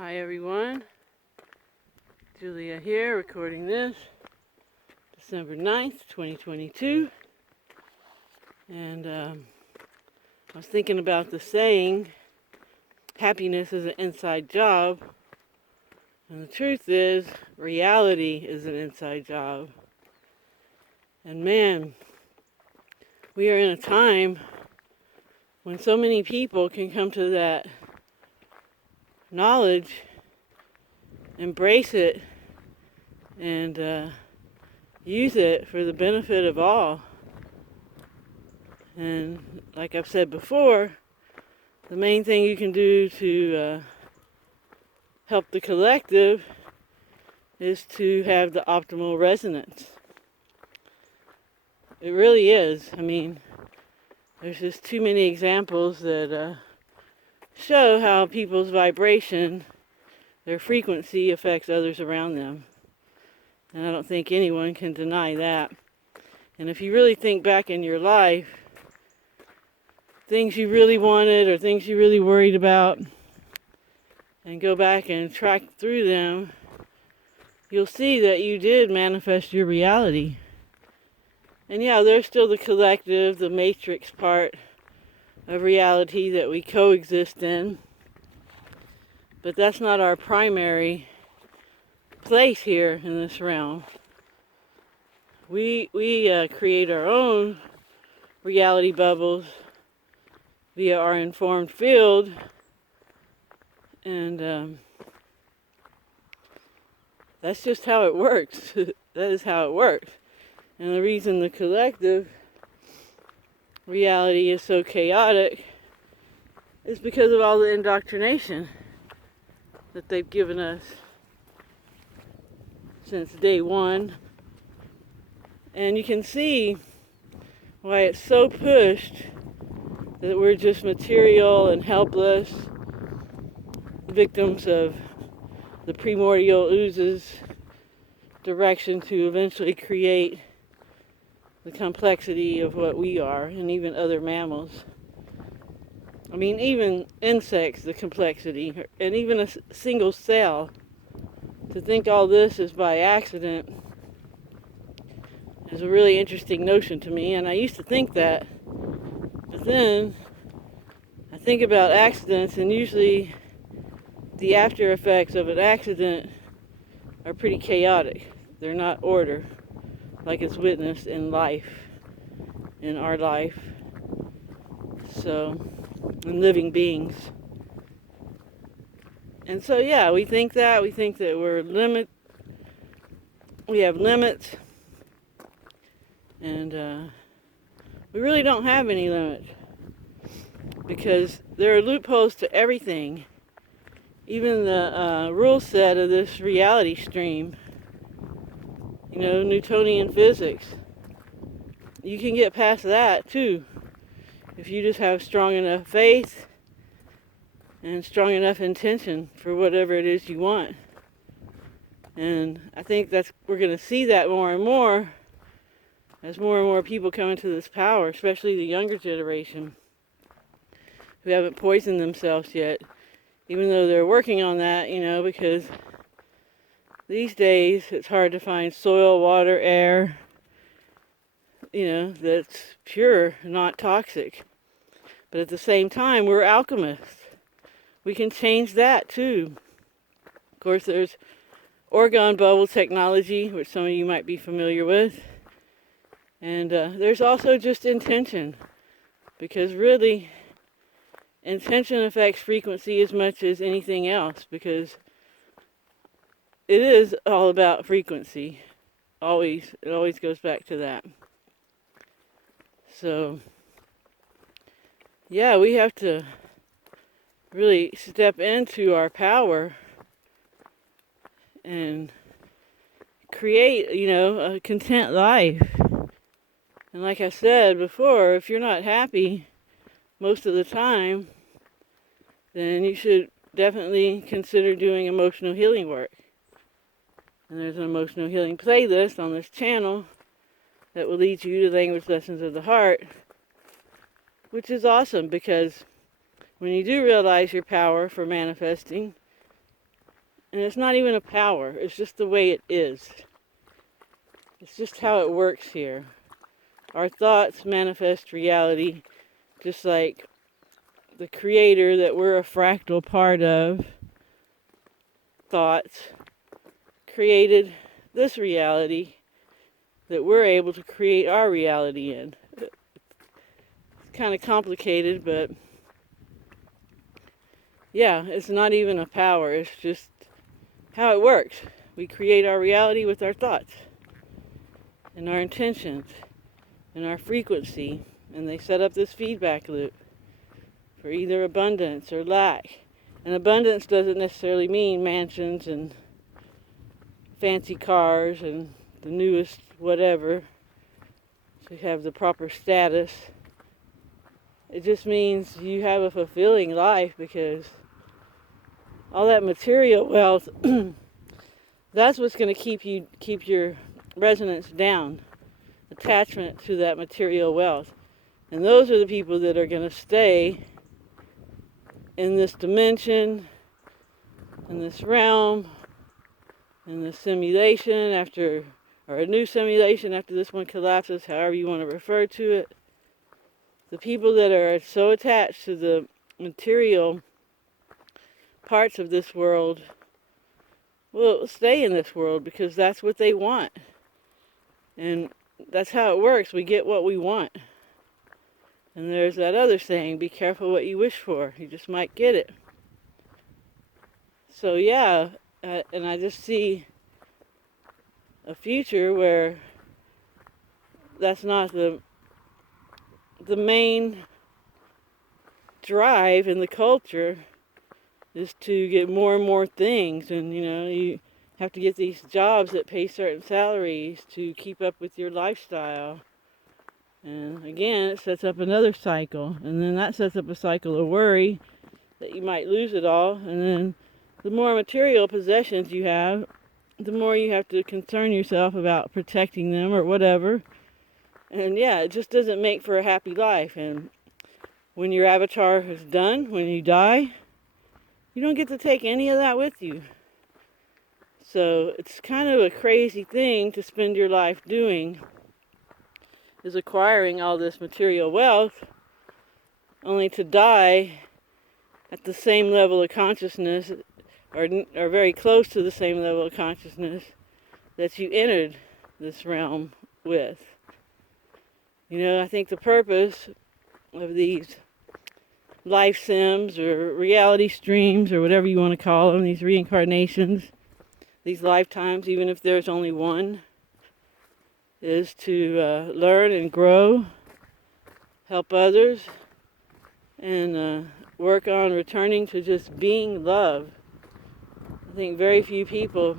Hi everyone, Julia here recording this December 9th, 2022, and I was thinking about the saying, happiness is an inside job, and the truth is, reality is an inside job. And man, we are in a time when so many people can come to that knowledge, embrace it, and use it for the benefit of all. And like I've said before, the main thing you can do to help the collective is to have the optimal resonance. It really is. I mean, there's just too many examples that show how people's vibration, their frequency, affects others around them. And I don't think anyone can deny that. And if you really think back in your life, things you really wanted or things you really worried about, and go back and track through them, you'll see that you did manifest your reality. And yeah, there's still the collective, the matrix part of reality that we coexist in. But that's not our primary place here in this realm. We create our own reality bubbles via our informed field, and that's just how it works. That is how it works. And the reason the collective reality is so chaotic is because of all the indoctrination that they've given us since day one. And you can see why it's so pushed that we're just material and helpless victims of the primordial ooze's direction to eventually create the complexity of what we are, and even other mammals. I mean, even insects, the complexity, and even a single cell. To think all this is by accident is a really interesting notion to me, and I used to think that, but then I think about accidents, and usually the after effects of an accident are pretty chaotic. They're not order, like it's witnessed in life, in our life, so, in living beings. And so yeah, we think that we have limits, and we really don't have any limits, because there are loopholes to everything. Even the rule set of this reality stream, Newtonian physics, you can get past that too if you just have strong enough faith and strong enough intention for whatever it is you want. And I think we're going to see that more and more as more and more people come into this power, especially the younger generation who haven't poisoned themselves yet, even though they're working on that, because these days it's hard to find soil, water, air, that's pure, not toxic. But at the same time, we're alchemists. We can change that too. Of course, there's orgone bubble technology, which some of you might be familiar with. And there's also just intention, because really, intention affects frequency as much as anything else, because it is all about frequency. Always. It always goes back to that. So, yeah, we have to really step into our power and create, a content life. And like I said before, if you're not happy most of the time, then you should definitely consider doing emotional healing work. And there's an emotional healing playlist on this channel that will lead you to Language Lessons of the Heart, which is awesome, because when you do realize your power for manifesting, And it's not even a power. It's just the way it is. It's just how it works here. Our thoughts manifest reality, just like the creator that we're a fractal part of, thoughts, created this reality that we're able to create our reality in. It's kind of complicated, but yeah, it's not even a power. It's just how it works. We create our reality with our thoughts and our intentions and our frequency, and they set up this feedback loop for either abundance or lack. And abundance doesn't necessarily mean mansions and fancy cars and the newest whatever, so you have the proper status. It just means you have a fulfilling life, because all that material wealth, that's what's going to keep your resonance down, attachment to that material wealth. And those are the people that are going to stay in this dimension, in this realm, in this simulation or a new simulation after this one collapses, however you want to refer to it. The people that are so attached to the material parts of this world will stay in this world, because that's what they want. And that's how it works. We get what we want. And there's that other saying, be careful what you wish for. You just might get it. So yeah, and I just see a future where that's not the main drive in the culture, is to get more and more things. And you have to get these jobs that pay certain salaries to keep up with your lifestyle. And again, it sets up another cycle. And then that sets up a cycle of worry that you might lose it all. And then the more material possessions you have, the more you have to concern yourself about protecting them or whatever. And yeah, it just doesn't make for a happy life. And when your avatar is done, when you die, you don't get to take any of that with you. So it's kind of a crazy thing to spend your life doing, is acquiring all this material wealth, only to die at the same level of consciousness, or very close to the same level of consciousness that you entered this realm with. I think the purpose of these life sims or reality streams or whatever you want to call them, these reincarnations, these lifetimes, even if there's only one, is to learn and grow, help others, and work on returning to just being love. I think very few people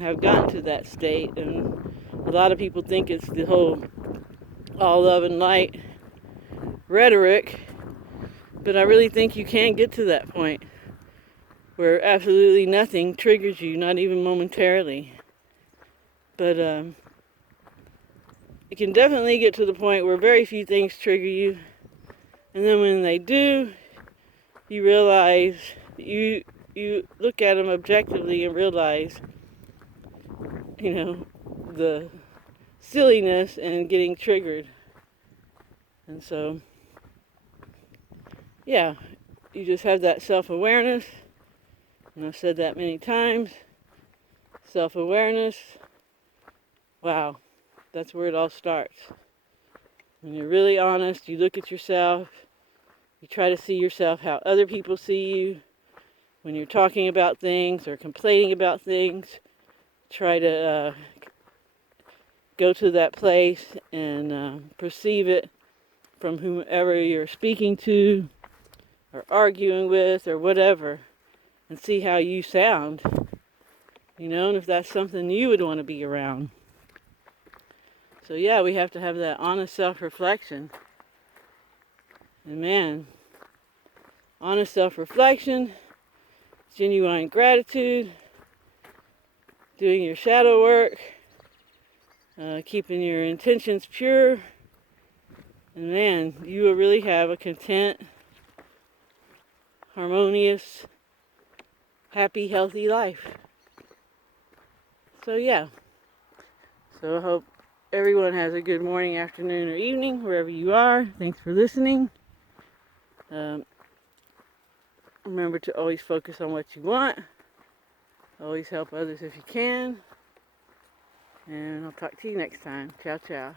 have gotten to that state, and a lot of people think it's the whole all love and light rhetoric, but I really think you can get to that point where absolutely nothing triggers you, not even momentarily. But you can definitely get to the point where very few things trigger you, and then when they do, you realize, you look at them objectively and realize, the silliness and getting triggered. And so, yeah, you just have that self-awareness, and I've said that many times. Self-awareness, wow, that's where it all starts. When you're really honest, you look at yourself, you try to see yourself how other people see you. When you're talking about things or complaining about things, try to go to that place and perceive it from whomever you're speaking to or arguing with or whatever, and see how you sound, and if that's something you would want to be around. So yeah, we have to have that honest self-reflection. And man, honest self-reflection, genuine gratitude, doing your shadow work, keeping your intentions pure, and man, you will really have a content, harmonious, happy, healthy life. So yeah. So I hope everyone has a good morning, afternoon, or evening, wherever you are. Thanks for listening. Remember to always focus on what you want. Always help others if you can. And I'll talk to you next time. Ciao, ciao.